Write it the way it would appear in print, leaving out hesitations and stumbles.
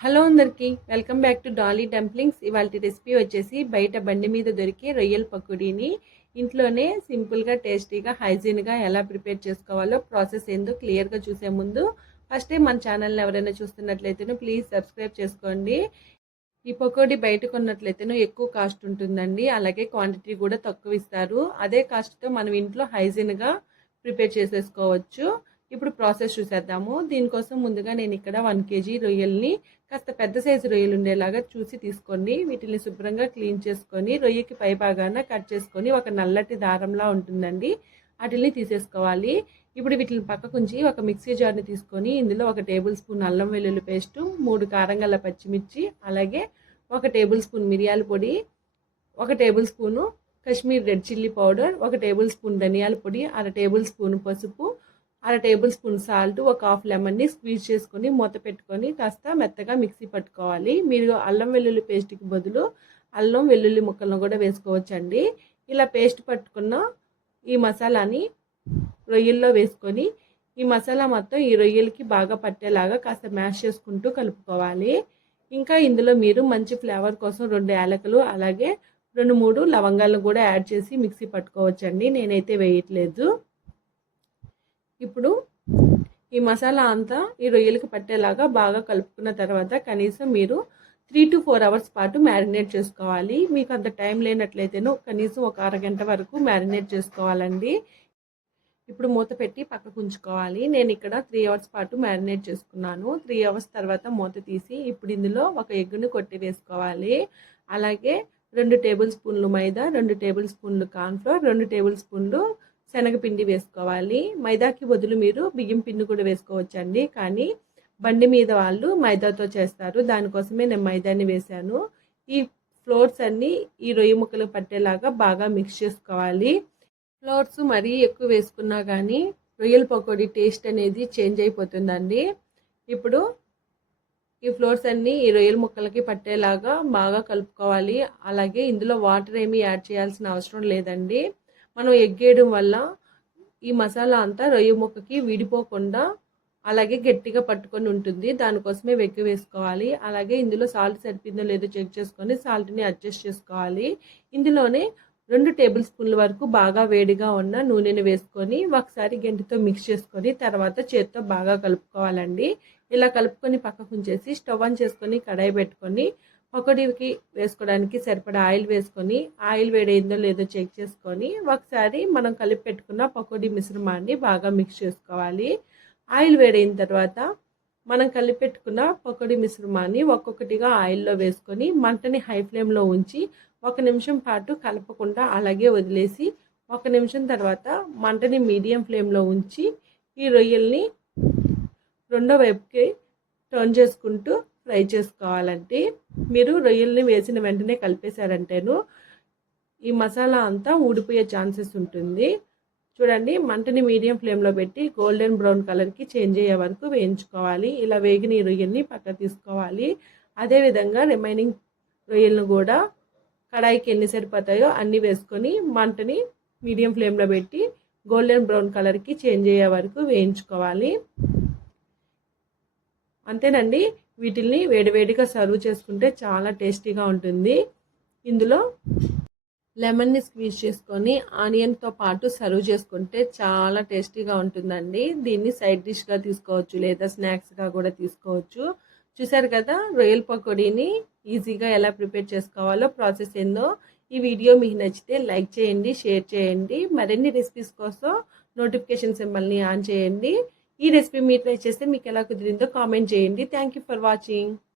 Hello అందరికీ welcome back to Dolly dumplings. ఇవాళ recipe వచ్చేసి బయట బండి మీద దొరికే రొయ్యల పకోడీని ఇంట్లోనే సింపుల్గా టేస్టీగా హైజీన్గా ఎలా ప్రిపేర్ చేసుకోవాలో ప్రాసెస్ ఏందో క్లియర్గా చూసే ముందు ఫస్ట్ టైం మన ఛానల్ని ఎవరైనా చూస్తున్నట్లయితేనో ప్లీజ్ సబ్స్క్రైబ్ చేసుకోండి. ఈ పకోడీ బయట కొన్నట్లయితేనో ఎక్కువ కాస్ట్ ఉంటుందండి, అలాగే క్వాంటిటీ కూడా తక్కువ ఇస్తారు. అదే కాస్ట్తో మనం ఇంట్లో హైజీన్గా ప్రిపేర్ చేసేసుకోవచ్చు. ఇప్పుడు ప్రాసెస్ చూసేద్దాము. దీనికోసం ముందుగా నేను ఇక్కడ 1 kg రొయ్యల్ని కాస్త పెద్ద సైజు రొయ్యలు ఉండేలాగా చూసి తీసుకోండి. వీటిని శుభ్రంగా క్లీన్ చేసుకొని రొయ్యకి పై భాగాన కట్ చేసుకొని ఒక నల్లటి దారంలా ఉంటుందండి, వాటిని తీసేసుకోవాలి. ఇప్పుడు వీటిని పక్కకుంచి ఒక మిక్సీ జార్ని తీసుకొని ఇందులో 1 టేబుల్ స్పూన్ అల్లం వెల్లుల్లి పేస్టు, 3 కారం గల పచ్చిమిర్చి, అలాగే 1 టేబుల్ స్పూన్ మిరియాల పొడి, 1 table spoon Kashmir red chilli powder, 1 table spoon ధనియాల పొడి, 1/2 టేబుల్ స్పూన్ పసుపు, 1/2 టేబుల్ స్పూన్ సాల్ట్, 1 హాఫ్ లెమన్ని స్క్వీజ్ చేసుకొని మూత పెట్టుకొని కాస్త మెత్తగా మిక్సీ పట్టుకోవాలి. మీరు అల్లం వెల్లుల్లి పేస్ట్కి బదులు అల్లం వెల్లుల్లి ముక్కలను కూడా వేసుకోవచ్చండి. ఇలా పేస్ట్ పట్టుకున్న ఈ మసాలాని రొయ్యల్లో వేసుకొని ఈ మసాలా మొత్తం ఈ రొయ్యలకి బాగా పట్టేలాగా కాస్త మ్యాష్ చేసుకుంటూ కలుపుకోవాలి. ఇంకా ఇందులో మీరు మంచి ఫ్లేవర్ కోసం 2 యాలకులు అలాగే 2-3 లవంగాలను కూడా యాడ్ చేసి మిక్సీ పట్టుకోవచ్చండి, నేనైతే వేయట్లేదు. ఇప్పుడు ఈ మసాలా అంతా ఈ రొయ్యలకి పట్టేలాగా బాగా కలుపుకున్న తర్వాత కనీసం మీరు 3 to 4 అవర్స్ పాటు మ్యారినేట్ చేసుకోవాలి. మీకు అంత టైం లేనట్లయితేనో కనీసం ఒక అరగంట వరకు మ్యారినేట్ చేసుకోవాలండి. ఇప్పుడు మూత పెట్టి పక్కకు ఉంచుకోవాలి. నేను ఇక్కడ 3 అవర్స్ పాటు మ్యారినేట్ చేసుకున్నాను. 3 అవర్స్ తర్వాత మూత తీసి ఇప్పుడు ఇందులో 1 ఎగ్గుని కొట్టి వేసుకోవాలి. అలాగే 2 టేబుల్ స్పూన్లు మైదా, 2 టేబుల్ స్పూన్లు కార్న్ఫ్లోర్, 2 టేబుల్ స్పూన్లు శనగపిండి వేసుకోవాలి. మైదాకి బదులు మీరు బియ్యం పిండి కూడా వేసుకోవచ్చండి, కానీ బండి మీద వాళ్ళు మైదాతో చేస్తారు, దానికోసమే నేను మైదాని వేశాను. ఈ ఫ్లోర్స్ అన్నీ ఈ రొయ్య ముక్కలు పట్టేలాగా బాగా మిక్స్ చేసుకోవాలి. ఫ్లోర్స్ మరీ ఎక్కువ వేసుకున్నా కానీ రొయ్యల పకోడీ టేస్ట్ అనేది చేంజ్ అయిపోతుందండి. ఇప్పుడు ఈ ఫ్లోర్స్ అన్నీ ఈ రొయ్యల ముక్కలకి పట్టేలాగా బాగా కలుపుకోవాలి. అలాగే ఇందులో వాటర్ ఏమీ యాడ్ చేయాల్సిన అవసరం లేదండి. మనం ఎగ్ వేయడం వల్ల ఈ మసాలా అంతా రొయ్య ముక్కకి విడిపోకుండా అలాగే గట్టిగా పట్టుకొని ఉంటుంది, దానికోసమే ఎగ్ వేసుకోవాలి. అలాగే ఇందులో సాల్ట్ సరిపోయిందో లేదో చెక్ చేసుకొని సాల్ట్ని అడ్జస్ట్ చేసుకోవాలి. ఇందులోనే 2 టేబుల్ స్పూన్ల వరకు బాగా వేడిగా ఉన్న నూనెని వేసుకొని ఒకసారి గంటితో మిక్స్ చేసుకొని తర్వాత చేత్తో బాగా కలుపుకోవాలండి. ఇలా కలుపుకొని పక్కకు ఉంచేసి స్టవ్ ఆన్ చేసుకొని కడాయి పెట్టుకొని పకోడీకి వేసుకోవడానికి సరిపడా ఆయిల్ వేసుకొని ఆయిల్ వేడైందో లేదో చెక్ చేసుకొని ఒకసారి మనం కలిపి పెట్టుకున్న పకోడీ మిశ్రమాన్ని బాగా మిక్స్ చేసుకోవాలి. ఆయిల్ వేడైన తర్వాత మనం కలిపి పెట్టుకున్న పకోడీ మిశ్రమాన్ని ఒక్కొక్కటిగా ఆయిల్లో వేసుకొని మంటని హై ఫ్లేమ్లో ఉంచి 1 నిమిషం పాటు కలపకుండా అలాగే వదిలేసి 1 నిమిషం తర్వాత మంటని మీడియం ఫ్లేమ్లో ఉంచి ఈ రొయ్యల్ని రెండో వైపుకి టర్న్ చేసుకుంటూ ఫ్రై చేసుకోవాలండి. మీరు రొయ్యల్ని వేసిన వెంటనే కలిపేశారంటేను ఈ మసాలా అంతా ఊడిపోయే ఛాన్సెస్ ఉంటుంది. చూడండి, మంటని మీడియం ఫ్లేమ్లో పెట్టి గోల్డెన్ బ్రౌన్ కలర్కి చేంజ్ అయ్యే వరకు వేయించుకోవాలి. ఇలా వేగిన ఈ రొయ్యల్ని పక్క తీసుకోవాలి. అదేవిధంగా రిమైనింగ్ రొయ్యలను కూడా కడాయికి ఎన్ని సరిపోతాయో అన్నీ వేసుకొని మంటని మీడియం ఫ్లేమ్లో పెట్టి గోల్డెన్ బ్రౌన్ కలర్కి చేంజ్ అయ్యే వరకు వేయించుకోవాలి. అంతేనండి, వీటిల్ని వేడివేడిగా సర్వ్ చేసుకుంటే చాలా టేస్టీగా ఉంటుంది. ఇందులో లెమన్ని స్క్వీజ్ చేసుకొని ఆనియన్తో పాటు సర్వ్ చేసుకుంటే చాలా టేస్టీగా ఉంటుందండి. దీన్ని సైడ్ డిష్గా తీసుకోవచ్చు లేదా స్నాక్స్గా కూడా తీసుకోవచ్చు. చూసారు కదా రొయ్యల పకోడీని ఈజీగా ఎలా ప్రిపేర్ చేసుకోవాలో ప్రాసెస్ ఏందో. ఈ వీడియో మీకు నచ్చితే లైక్ చేయండి, షేర్ చేయండి. మరిన్ని రెసిపీస్ కోసం నోటిఫికేషన్ సింబల్ని ఆన్ చేయండి. ఈ రెసిపీ మీరు ట్రై చేస్తే మీకు ఎలా కుదిరిందో కామెంట్ చేయండి. Thank you for watching.